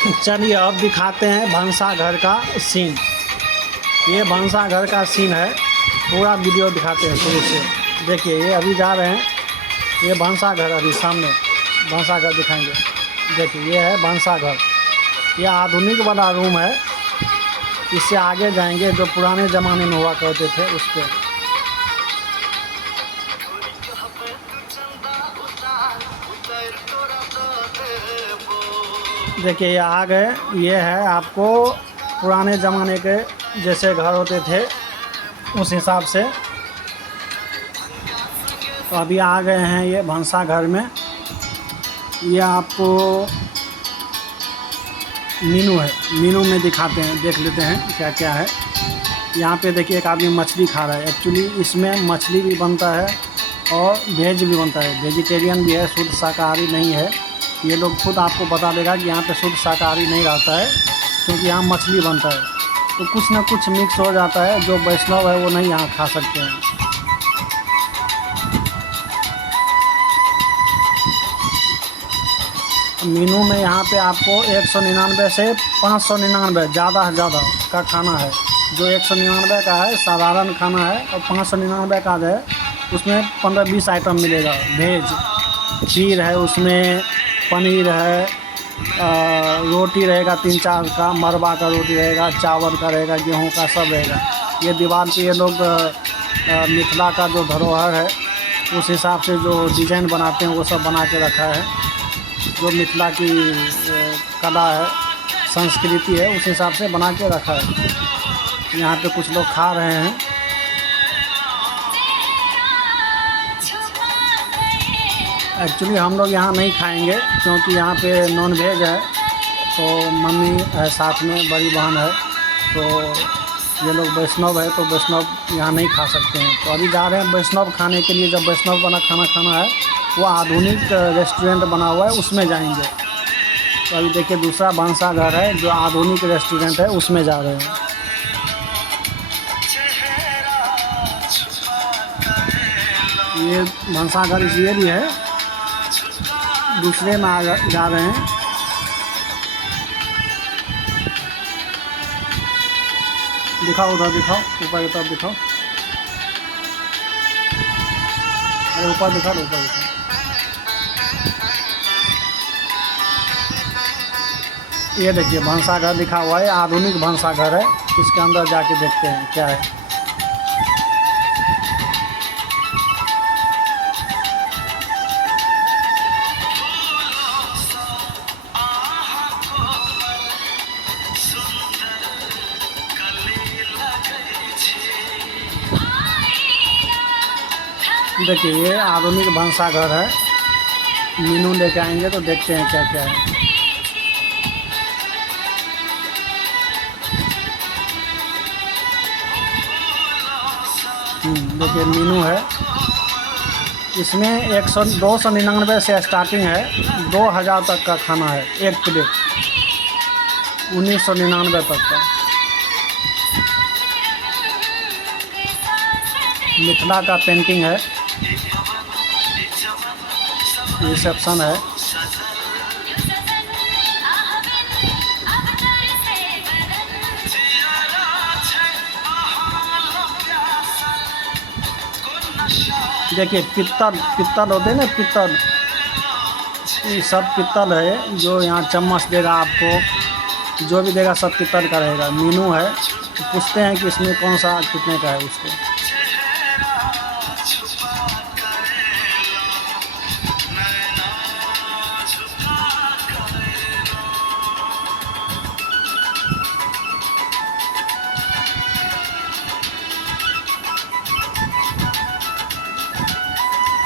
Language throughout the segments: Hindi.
चलिए अब दिखाते हैं भंसा घर का सीन। ये भंसा घर का सीन है, पूरा वीडियो दिखाते हैं शुरू से। देखिए ये अभी जा रहे हैं, ये भंसा घर अभी सामने भंसा घर दिखाएंगे। देखिए ये है भंसा घर, ये आधुनिक वाला रूम है। इससे आगे जाएंगे जो पुराने ज़माने में हुआ करते थे उस पर। देखिए ये आ गए, ये है आपको पुराने ज़माने के जैसे घर होते थे उस हिसाब से। तो अभी आ गए हैं ये भंसा घर में। ये आपको मीनू है, मीनू में दिखाते हैं, देख लेते हैं क्या क्या है। यहाँ पे देखिए एक आदमी मछली खा रहा है। एक्चुअली इसमें मछली भी बनता है और वेज भी बनता है, वेजिटेरियन भी है, शुद्ध शाकाहारी नहीं है। ये लोग खुद आपको बता देगा कि यहाँ पे शुद्ध शाकाहारी नहीं रहता है, क्योंकि यहाँ मछली बनता है। तो कुछ ना कुछ मिक्स हो जाता है, जो वैष्णव है वो नहीं यहाँ खा सकते हैं। मीनू में यहाँ पे आपको 199 से 599 ज़्यादा से ज़्यादा का खाना है। जो 199 का है साधारण खाना है, और 599 का है उसमें 15-20 आइटम मिलेगा। वेज खीर है, उसमें पनीर है, रोटी रहेगा 3-4 का, मरवा का रोटी रहेगा, चावल का रहेगा, गेहूं का सब रहेगा। ये दीवार पे ये लोग मिथिला का जो धरोहर है उस हिसाब से जो डिज़ाइन बनाते हैं वो सब बना के रखा है। जो मिथिला की कला है, संस्कृति है, उस हिसाब से बना के रखा है। यहाँ पे कुछ लोग खा रहे हैं। एक्चुअली हम लोग यहाँ नहीं खाएंगे क्योंकि यहाँ पे नॉन वेज है। तो मम्मी है साथ में, बड़ी बहन है, तो ये लोग वैष्णव है, तो वैष्णव यहाँ नहीं खा सकते हैं। तो अभी जा रहे हैं वैष्णव खाने के लिए। जब वैष्णव बना खाना खाना है, वो आधुनिक रेस्टोरेंट बना हुआ है, उसमें जाएंगे। तो अभी देखिए दूसरा भंसा घर है जो आधुनिक रेस्टोरेंट है, उसमें जा रहे हैं। ये भंसा घर ये भी है, दूसरे में जा रहे हैं। दिखाओ उधर, दिखाओ ऊपर की तरफ दिखाओ, अरे ऊपर दिखाओ, ऊपर दिखाओ। ये देखिए भंसा घर लिखा हुआ है, आधुनिक भंसा घर है। इसके अंदर जाके देखते हैं क्या है। देखिए ये आधुनिक भंसा घर है। मीनू लेके आएंगे तो देखते हैं क्या क्या है। देखिए मीनू है, इसमें 299 से स्टार्टिंग है, 2000 तक का खाना है। एक प्लेट 1999 तक का। मिथिला का पेंटिंग है, रिसेप्शन है। देखिए पित्तल होते हैं ना, पित्तल, ये सब पित्तल है। जो यहाँ चम्मच देगा आपको, जो भी देगा सब पित्तल का रहेगा। मीनू है, तो पूछते हैं कि इसमें कौन सा कितने का है उसको।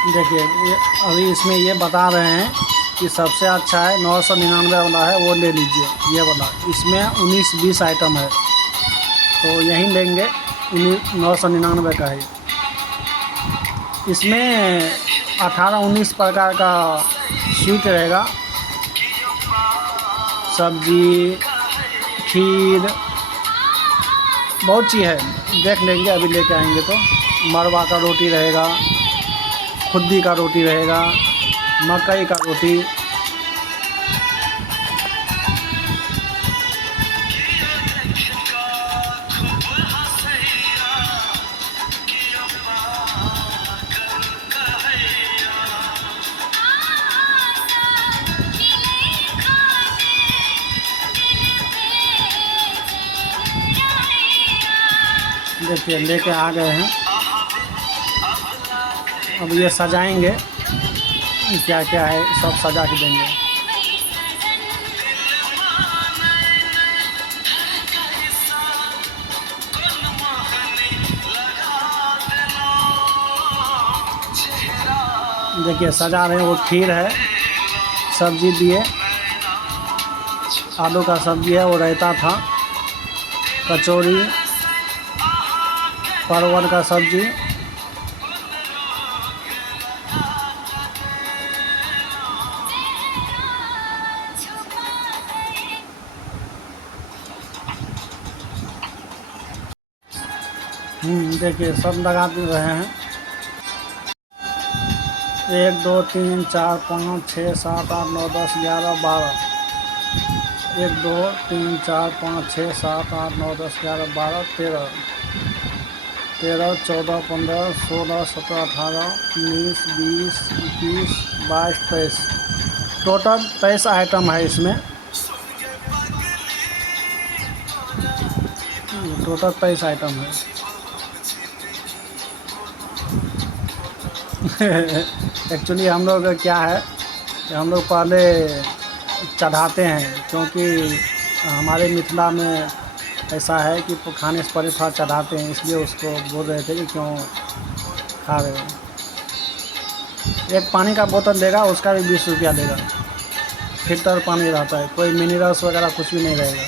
देखिए अभी इसमें ये बता रहे हैं कि सबसे अच्छा है 999 वाला है, वो ले लीजिए ये वाला। इसमें 19-20 आइटम है, तो यहीं लेंगे। 999 का है। इसमें 18-19 प्रकार का स्वीट रहेगा, सब्जी, खीर, बहुत चीज़ है, देख लेंगे अभी लेके आएंगे तो। मरवा का रोटी रहेगा, खुद्दी का रोटी रहेगा, मकई का रोटी, देखिए लेके आ गए हैं। अब ये सजाएंगे, क्या क्या है सब सजा के देंगे। देखिए सजा रहे हैं, वो खीर है, सब्जी दिए, आलू का सब्जी है, वो रायता था, कचौरी, परवल का सब्जी, देखिए सब लगा दे रहे हैं। 1 2 3 4 5 6 7 8 9 10 11 12। 1 2 3 4 5 6 7 8 9 10 11 12 13 14 15 16 17 18 19 20 21 22 23। टोटल 23 आइटम है इसमें। टोटल 23 आइटम है। एक्चुअली हम लोग क्या है कि हम लोग पहले चढ़ाते हैं, क्योंकि हमारे मिथिला में ऐसा है कि खाने से पहले थोड़ा चढ़ाते हैं, इसलिए उसको बोल रहे थे कि क्यों खा रहे हो। एक पानी का बोतल देगा, उसका भी 20 रुपया देगा। फिल्टर पानी रहता है, कोई मिनरल्स वगैरह कुछ भी नहीं रहेगा।